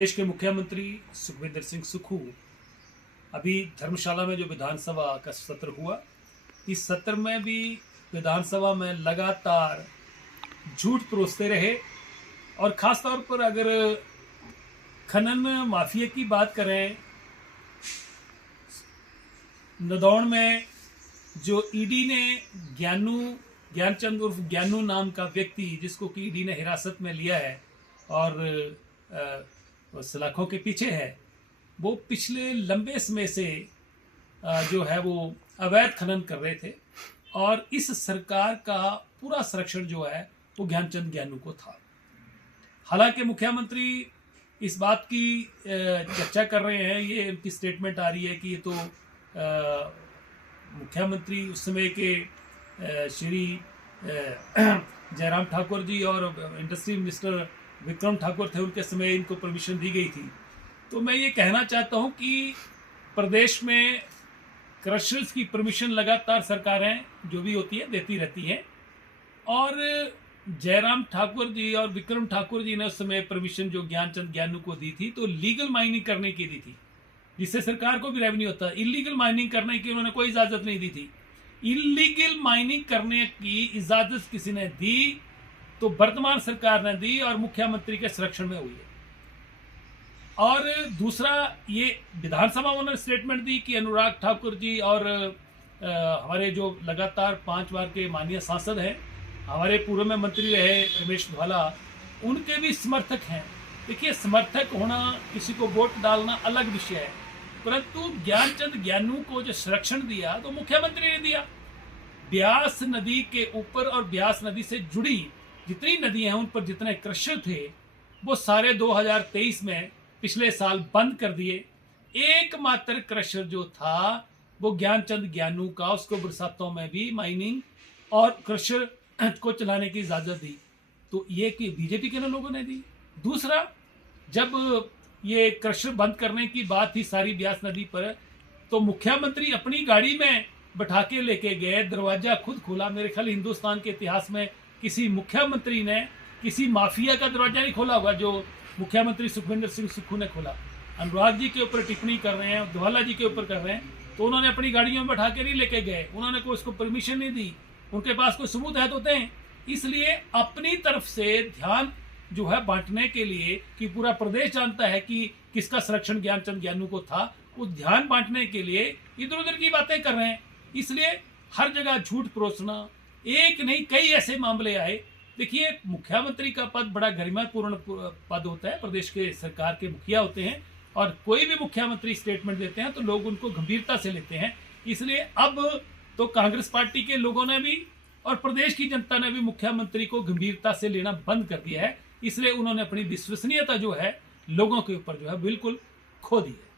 देश के मुख्यमंत्री सुखविंदर सिंह सुक्खू अभी धर्मशाला में जो विधानसभा का सत्र हुआ, इस सत्र में भी विधानसभा में लगातार झूठ परोसते रहे। और ख़ास तौर पर अगर खनन माफिया की बात करें, नदौन में जो ईडी ने ज्ञानचंद उर्फ ज्ञानू नाम का व्यक्ति, जिसको कि ईडी ने हिरासत में लिया है और सलाखों के पीछे है, वो पिछले लंबे समय से जो है वो अवैध खनन कर रहे थे और इस सरकार का पूरा संरक्षण जो है वो ज्ञानचंद ज्ञानू को था। हालांकि मुख्यमंत्री इस बात की चर्चा कर रहे हैं, ये उनकी स्टेटमेंट आ रही है कि ये तो मुख्यमंत्री उस समय के श्री जयराम ठाकुर जी और इंडस्ट्री मिनिस्टर विक्रम ठाकुर थे, उनके समय इनको परमिशन दी गई थी। तो मैं ये कहना चाहता हूँ कि प्रदेश में क्रशर्स की परमिशन लगातार सरकारें जो भी होती है देती रहती हैं, और जयराम ठाकुर जी और विक्रम ठाकुर जी ने उस समय परमिशन जो ज्ञानचंद ज्ञानू को दी थी तो लीगल माइनिंग करने की दी थी, जिससे सरकार को भी रेवेन्यू होता है। इलीगल माइनिंग करने की उन्होंने कोई इजाजत नहीं दी थी। इलीगल माइनिंग करने की इजाजत किसी ने दी तो वर्तमान सरकार ने दी और मुख्यमंत्री के संरक्षण में हुई है। और दूसरा, ये विधानसभा में उन्होंने स्टेटमेंट दी कि अनुराग ठाकुर जी और हमारे जो लगातार 5 बार के माननीय सांसद हैं, हमारे पूर्व में मंत्री रहे रमेश धवाला, उनके भी समर्थक हैं। देखिए, समर्थक होना, किसी को वोट डालना अलग विषय है, परंतु ज्ञानचंद ज्ञानू को जो संरक्षण दिया तो मुख्यमंत्री ने दिया। ब्यास नदी के ऊपर और ब्यास नदी से जुड़ी जितनी नदियां हैं उन पर जितने क्रशर थे वो सारे 2023 में पिछले साल बंद कर दिए। एकमात्र क्रशर जो था वो ज्ञानचंद ज्ञानू का, उसको बरसातों में भी माइनिंग और क्रशर को चलाने की इजाजत दी। तो ये कि बीजेपी के लोगों ने दी। दूसरा, जब ये क्रशर बंद करने की बात थी सारी ब्यास नदी पर, तो मुख्यमंत्री अपनी गाड़ी में बैठा के लेके गए, दरवाजा खुद खोला। मेरे ख्याल हिंदुस्तान के इतिहास में किसी मुख्यमंत्री ने किसी माफिया का दरवाजा नहीं खोला होगा जो मुख्यमंत्री सुखविंदर सिंह सुक्खू ने खोला। अनुराग जी के ऊपर टिप्पणी कर रहे हैं, धवाला जी के ऊपर कर रहे हैं, तो उन्होंने अपनी गाड़ियों में बैठा के नहीं लेके गए, उन्होंने कोई उसको परमिशन नहीं दी, उनके पास कोई सबूत है तो दें। इसलिए अपनी तरफ से ध्यान जो है बांटने के लिए कि पूरा प्रदेश जानता है कि किसका संरक्षण ज्ञानचंद ज्ञानू को था, उस ध्यान बांटने के लिए इधर उधर की बातें कर रहे हैं। इसलिए हर जगह झूठ परोसना, एक नहीं कई ऐसे मामले आए। देखिए, मुख्यमंत्री का पद बड़ा गरिमापूर्ण पद होता है, प्रदेश के सरकार के मुखिया होते हैं, और कोई भी मुख्यमंत्री स्टेटमेंट देते हैं तो लोग उनको गंभीरता से लेते हैं। इसलिए अब तो कांग्रेस पार्टी के लोगों ने भी और प्रदेश की जनता ने भी मुख्यमंत्री को गंभीरता से लेना बंद कर दिया है। इसलिए उन्होंने अपनी विश्वसनीयता जो है लोगों के ऊपर जो है बिल्कुल खो दी है।